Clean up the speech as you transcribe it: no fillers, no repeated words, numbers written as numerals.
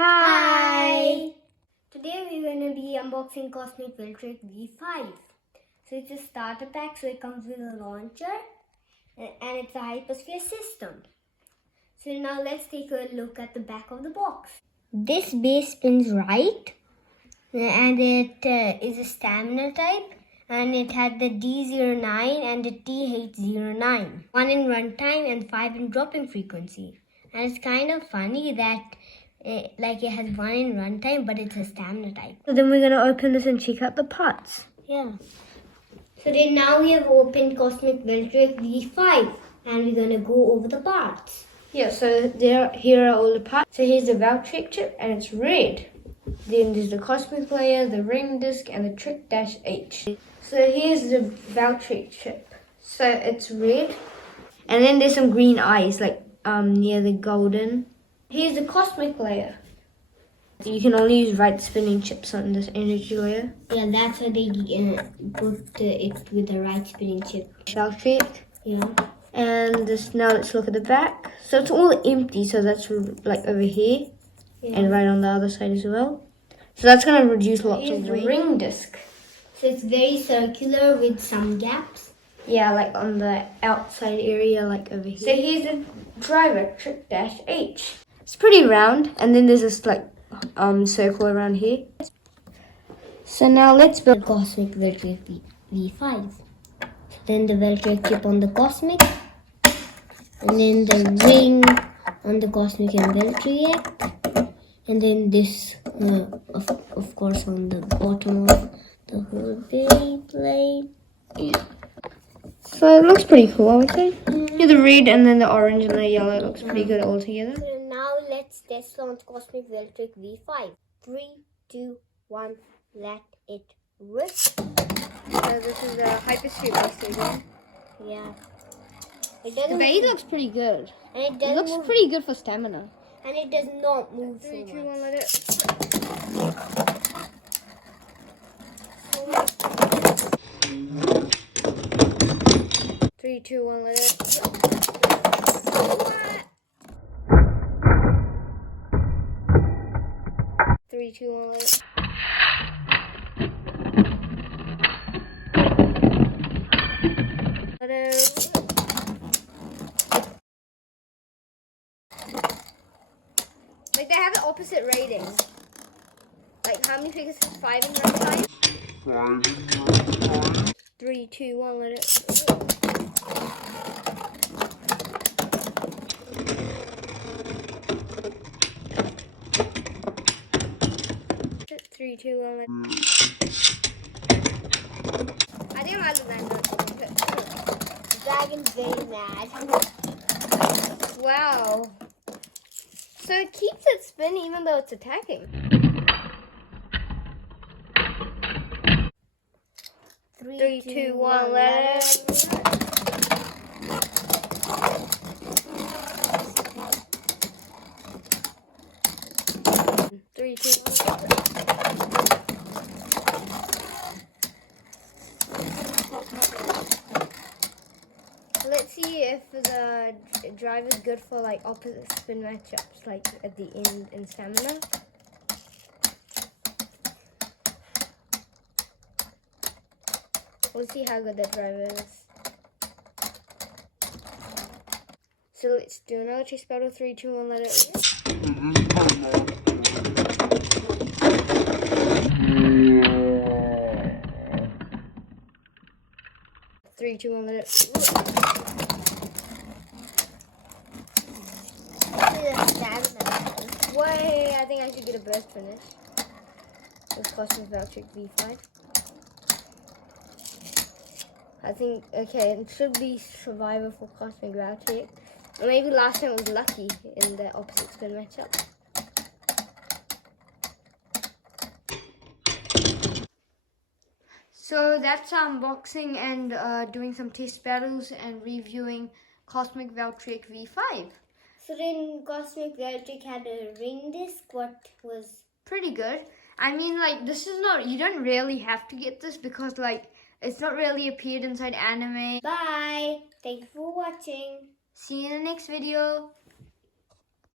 Hi! Today we're going to be unboxing Cosmic Valtryek V5. So it's a starter pack, so it comes with a launcher and it's a hypersphere system. So now let's take a look at the back of the box. This base spins right and it is a stamina type and it had the D09 and the TH09. 1 in runtime and 5 in dropping frequency. And it's kind of funny that it has 1 in runtime, but it's a stamina type. So then we're going to open this and check out the parts. Yeah. So then now we have opened Cosmic Valtryek V5 and we're going to go over the parts. Yeah, so here are all the parts. So here's the Valtryek chip and it's red. Then there's the Cosmic layer, the ring disc and the Trick-H. So here's the Valtryek chip. So it's red. And then there's some green eyes like near the golden. Here's the Cosmic layer. You can only use right spinning chips on this energy layer. Yeah, that's why they put it with the right spinning chip. Valtryek. Yeah. And now let's look at the back. So it's all empty, so that's like over here. Yeah. And right on the other side as well. So that's going to reduce lots of weight. Ring disc. So it's very circular with some gaps. Yeah, like on the outside area, like over here. So here's the driver, Trick-H. It's pretty round, and then there's this like circle around here. So now let's build Cosmic Valtryek V5. Then the Valtryek chip on the Cosmic, and then the ring on the Cosmic and Valtryek, and then this, of course, on the bottom of the whole Beyblade. Yeah. So it looks pretty cool, I would say. Yeah, the red and then the orange and the yellow looks pretty good all together. So now let's test launch Cosmic Valtryek V5. 3, 2, 1, let it rip. So this is the hypersphere again. Yeah. The base looks pretty good. And it looks pretty good for stamina. And it does not move 3, so 2, 1, much. let it. 3, 2, 1, let it. 3, 2, 1, let it. Let it. Like they have the opposite ratings. Like how many figures is 5 in runtime? 3, 2, 1, let it. 3, 2, 1, let it. I think I land The dragon's very mad. Wow. So it keeps it spinning even though it's attacking. 3, 2, 1, let it. 3, 2, 1. Let's see if the drive is good for like opposite spin matchups, like at the end in stamina. We'll see how good that drive is. So let's do another chase battle. 3, 2, 1, let it. 3, 2, 1, let it. Wait, I think I should get a burst finish. With Cosmic Valtryek V5. I think, okay, it should be survivor for Cosmic Valtryek. Or maybe last time it was lucky in the opposite spin matchup. So that's unboxing and doing some test battles and reviewing Cosmic Valtryek V5. So then Cosmic Valtryek had a ring disc. What was pretty good. I mean, like, this is not, you don't really have to get this because, like, it's not really appeared inside anime. Bye. Thank you for watching. See you in the next video.